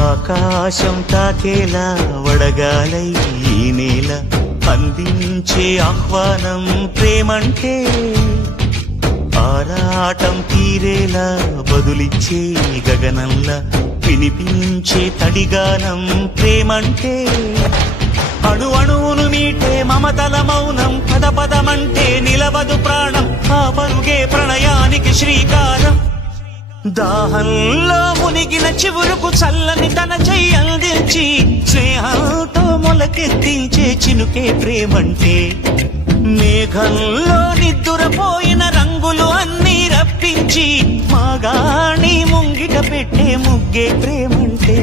ఆకాశం తాకేలా వడగాలై ఈ నేల అందించే ఆహ్వానం ప్రేమంటే ఆరాటం తీరేలా బదులిచ్చే గగనంలా వినిపించే తడిగానం ప్రేమంటే అణు అణువును మీటే మమతల మౌనం పద పదమంటే నిలవదు ప్రాణం ఆ పరుగే ప్రణయానికి శ్రీకారం దాహంలో మునిగిన చివురుకు చల్లని తన చెయ్యి అందించి స్నేహంతో మొలకెత్తించే చినుకే ప్రేమంటే మేఘంలో నిద్దురపోయిన రంగులు అన్నీ రప్పించి మాగాణి ముంగిట పెట్టే ముగ్గే ప్రేమంటే